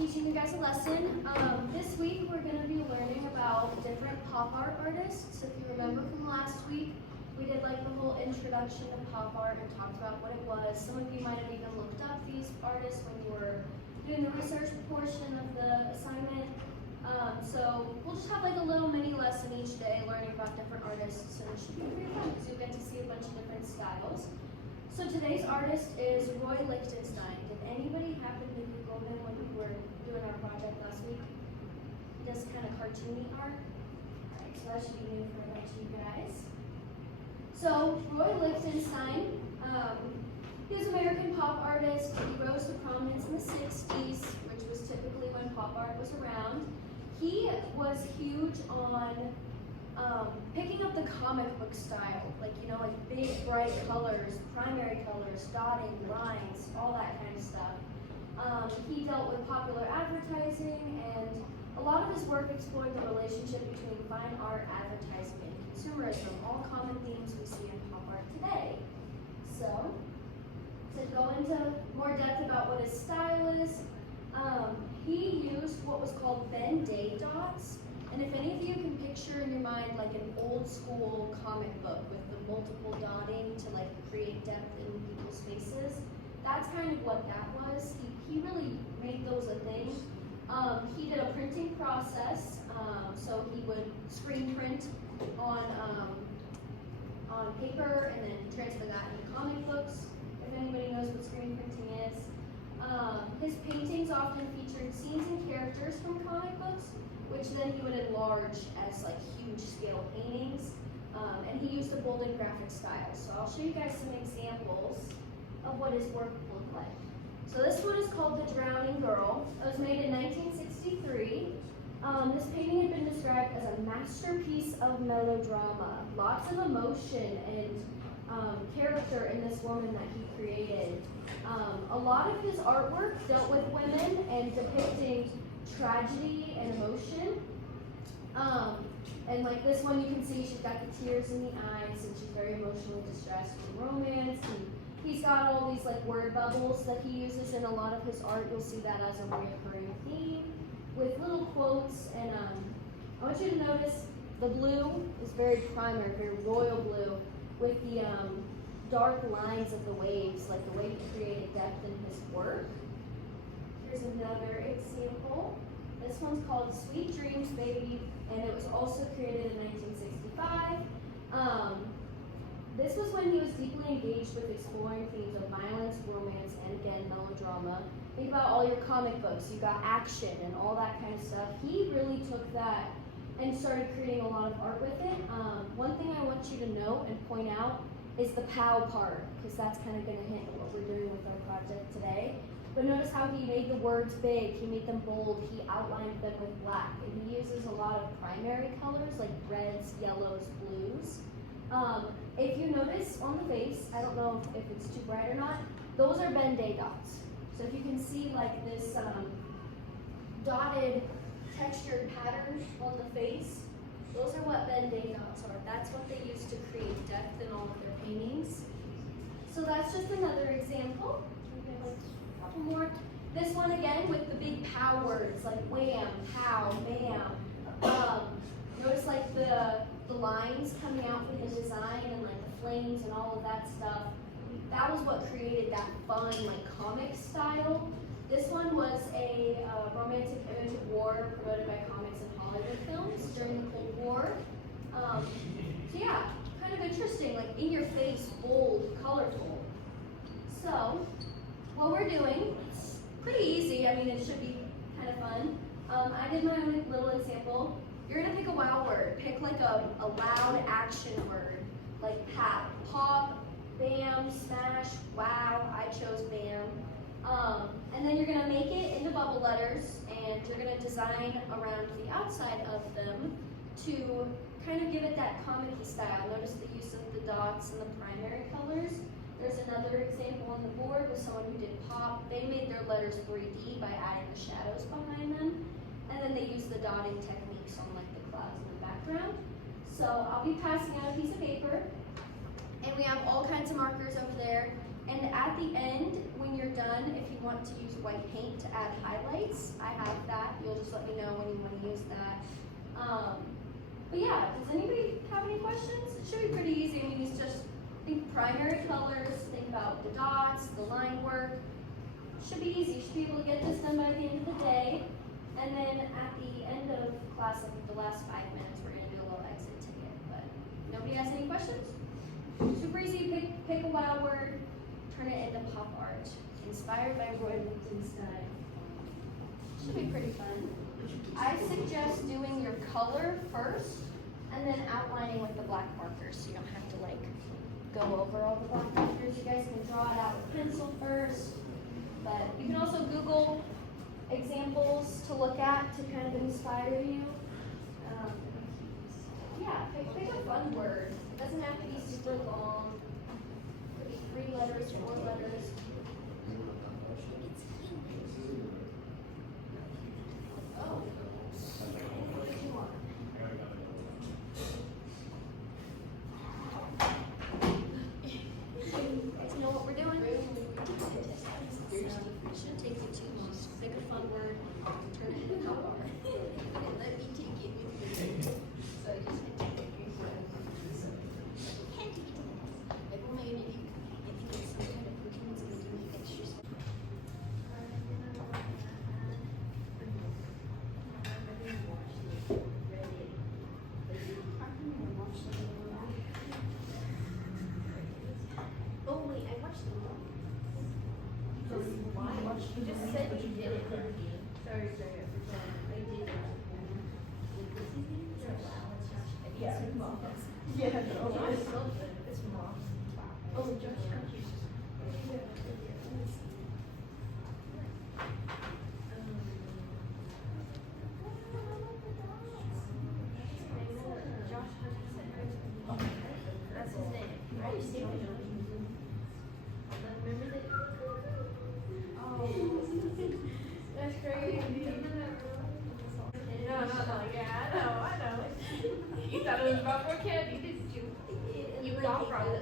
teaching you guys a lesson. This week we're going to be learning about different pop art artists. If you remember from last week, we did like the whole introduction to pop art and talked about what it was. Some of you might have even looked up these artists when you were doing the research portion of the assignment. So we'll just have like a little mini lesson each day learning about different artists, and it should be pretty fun because you'll get to see a bunch of different styles. So today's artist is Roy Lichtenstein. Did anybody happen to Google him when we were doing our project last week? He does kind of cartoony art. Alright, so that should be new for a bunch of you guys. So Roy Lichtenstein, he was an American pop artist. He rose to prominence in the 60s, which was typically when pop art was around. He was huge on picking up the comic book style, like, you know, like big bright colors, primary colors, dotting, lines, all that kind of stuff. He dealt with popular advertising, and a lot of his work explored the relationship between fine art, advertising, and consumerism, all common themes we see in pop art today. So, to go into more depth about what his style is, he used what was called Ben-Day dots. And if any of you can picture in your mind like an old school comic book with the multiple dotting to like create depth in people's faces, that's kind of what that was. He really made those a thing. He did a printing process, so he would screen print on paper and then transfer that into comic books, if anybody knows what screen printing is. His paintings often featured scenes and characters from comic books, which then he would enlarge as like huge scale paintings. And he used a bold and graphic style. So I'll show you guys some examples of what his work looked like. So this one is called The Drowning Girl. It was made in 1963. This painting had been described as a masterpiece of melodrama. Lots of emotion and character in this woman that he created. A lot of his artwork dealt with women and depicting tragedy and emotion. And like this one, you can see she's got the tears in the eyes and she's very emotionally distressed from romance. And he's got all these like word bubbles that he uses in a lot of his art. You'll see that as a recurring theme with little quotes. And I want you to notice the blue is very primary, very royal blue, with the dark lines of the waves, like the way he created depth in his work. Here's another example. This one's called Sweet Dreams, Baby, and it was also created in 1965. This was when he was deeply engaged with exploring themes of violence, romance, and again, melodrama. Think about all your comic books. You got action and all that kind of stuff. He really took that and started creating a lot of art with it. One thing I want you to note and point out is the POW part, because that's kind of going to hint at what we're doing with our project today. But notice how he made the words big, he made them bold, he outlined them with black, and he uses a lot of primary colors like reds, yellows, blues. If you notice on the face, I don't know if it's too bright or not, those are Ben-Day dots. So if you can see like this dotted textured pattern on the face, those are what Ben-Day dots are. That's what they use to create depth in all of their paintings. So that's just another example. Couple more. This one again with the big pow words like wham, pow, bam. Notice like the lines coming out from the design and like the flames and all of that stuff. That was what created that fun like comic style. This one was a romantic image of war promoted by comics and Hollywood films during the Cold War. So yeah, kind of interesting, like in your face, bold, colorful. So what we're doing, it's pretty easy. I mean, it should be kind of fun. I did my own little example. You're gonna pick a wow word. Pick like a loud action word, like pop, bam, smash, wow. I chose bam. And then you're gonna make it into bubble letters, and you're gonna design around the outside of them to kind of give it that comic-y style. Notice the use of the dots and the primary colors. There's another example on the board with someone who did pop. They made their letters 3D by adding the shadows behind them. And then they used the dotting techniques on like the clouds in the background. So I'll be passing out a piece of paper. And we have all kinds of markers over there. And at the end, when you're done, if you want to use white paint to add highlights, I have that. You'll just let me know when you want to use that. But yeah, does anybody have any questions? It should be pretty easy. I mean, it's just think primary colors, think about the dots, the line work. Should be easy. You should be able to get this done by the end of the day. And then at the end of class, like the last 5 minutes, we're going to do a little exit ticket. But nobody has any questions? Super easy. Pick a wild word, turn it into pop art. Inspired by Lichtenstein. Should be pretty fun. I suggest doing your color first and then outlining with the black markers so you don't have to like go over all the black markers. You guys can draw it out with pencil first, but you can also Google examples to look at to kind of inspire you. Yeah, pick a fun word. It doesn't have to be super long. It could be 3 letters, 4 letters. Oh. You guys know what we're doing? It shouldn't take you too long. Just pick a fun word, turn it into pop art. Let me take it with me. So you just can't take it. Maybe if you get some kind of cooking, it's going to give you extra stuff. Oh wait, I watched the movie. You just said you did it. Sorry, I did it. Yeah, mom. Yeah, no. It's mom. Oh, Josh, confused. That's his name. Right? Remember that? Oh, that's crazy. No, yeah, I know. You thought it was about for candy, didn't you? You thought probably.